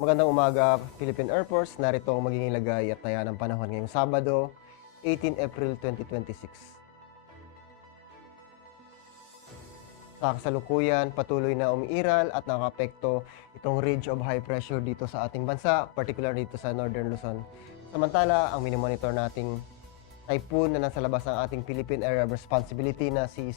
Magandang umaga, Philippine Air Force. Narito ang magiging lagay at taya ng panahon ngayong Sabado, 18 April 2026. Sa kasalukuyan, patuloy na umiiral at nakakapekto itong ridge of high pressure dito sa ating bansa, particular dito sa Northern Luzon. Samantala, ang minomonitor nating typhoon na nasa labas ng ating Philippine Area of Responsibility na si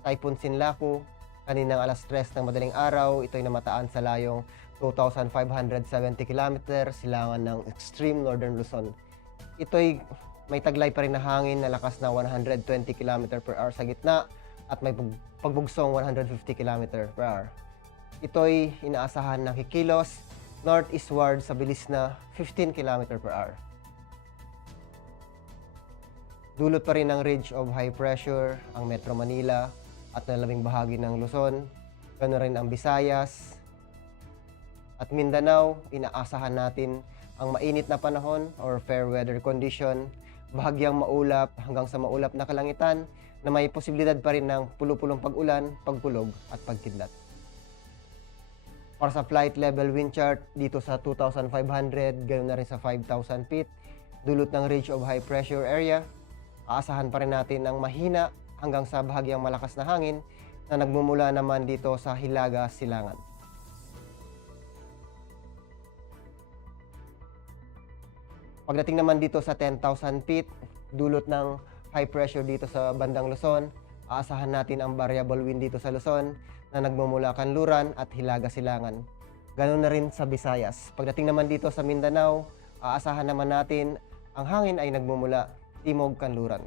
Typhoon Sinlaku, kaninang alas 3 ng madaling araw, ito'y namataan sa layong 2,570 km silangan ng extreme Northern Luzon. Ito'y may taglay pa rin na hangin na lakas na 120 km per hour sa gitna at may pagbugsong 150 km per hour. Ito'y inaasahan na kikilos northeastward sa bilis na 15 km per hour. Dulot pa rin ng ridge of high pressure ang Metro Manila at nalabing bahagi ng Luzon, ganoon rin ang Visayas at Mindanao. Inaasahan natin ang mainit na panahon or fair weather condition, bahagyang maulap hanggang sa maulap na kalangitan na may posibilidad pa rin ng pulo-pulong pag-ulan, pagkulog at pagkidlat. Para sa flight level wind chart, dito sa 2,500, ganoon na rin sa 5,000 feet, dulot ng ridge of high pressure area, aasahan pa rin natin ang mahina hanggang sa bahagyang malakas na hangin na nagmumula naman dito sa Hilaga, Silangan. Pagdating naman dito sa 10,000 feet, dulot ng high pressure dito sa bandang Luzon, aasahan natin ang variable wind dito sa Luzon na nagmumula Kanluran at Hilaga, Silangan. Ganoon na rin sa Visayas. Pagdating naman dito sa Mindanao, aasahan naman natin ang hangin ay nagmumula Timog, Kanluran.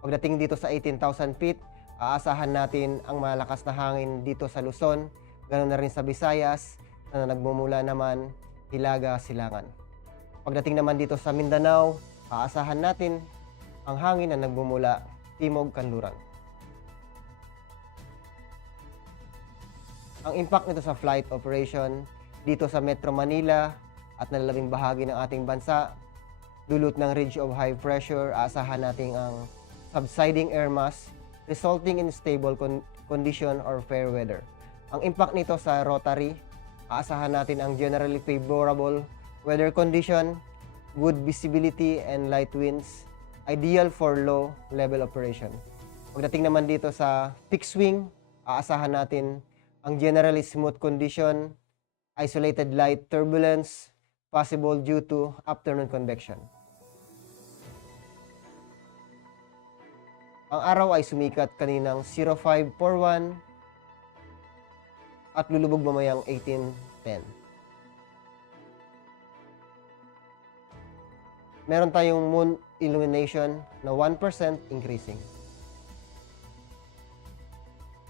Pagdating dito sa 18,000 feet, aasahan natin ang malakas na hangin dito sa Luzon, ganoon na rin sa Visayas na nagmumula naman Hilaga, Silangan. Pagdating naman dito sa Mindanao, aasahan natin ang hangin na nagmumula Timog, Kanluran. Ang impact nito sa flight operation dito sa Metro Manila at nalalabing bahagi ng ating bansa, dulot ng ridge of high pressure, aasahan natin ang subsiding air mass resulting in stable condition or fair weather. Ang impact nito sa rotary, aasahan natin ang generally favorable weather condition, good visibility and light winds, ideal for low level operation. Pagdating naman dito sa fixed wing, aasahan natin ang generally smooth condition, isolated light turbulence, possible due to afternoon convection. Ang araw ay sumikat kaninang 0541 at lulubog mamayang 1810. Meron tayong moon illumination na 1% increasing.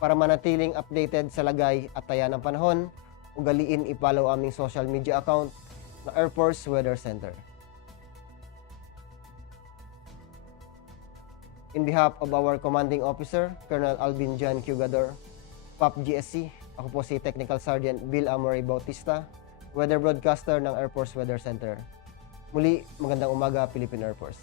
Para manatiling updated sa lagay at taya ng panahon, ugaliin i-follow aming social media account na Air Force Weather Center. In behalf of our Commanding Officer, Colonel Alvin John Cugador, PAP GSC, ako po si Technical Sergeant Bill Amory Bautista, Weather Broadcaster ng Air Force Weather Center. Muli, magandang umaga, Philippine Air Force.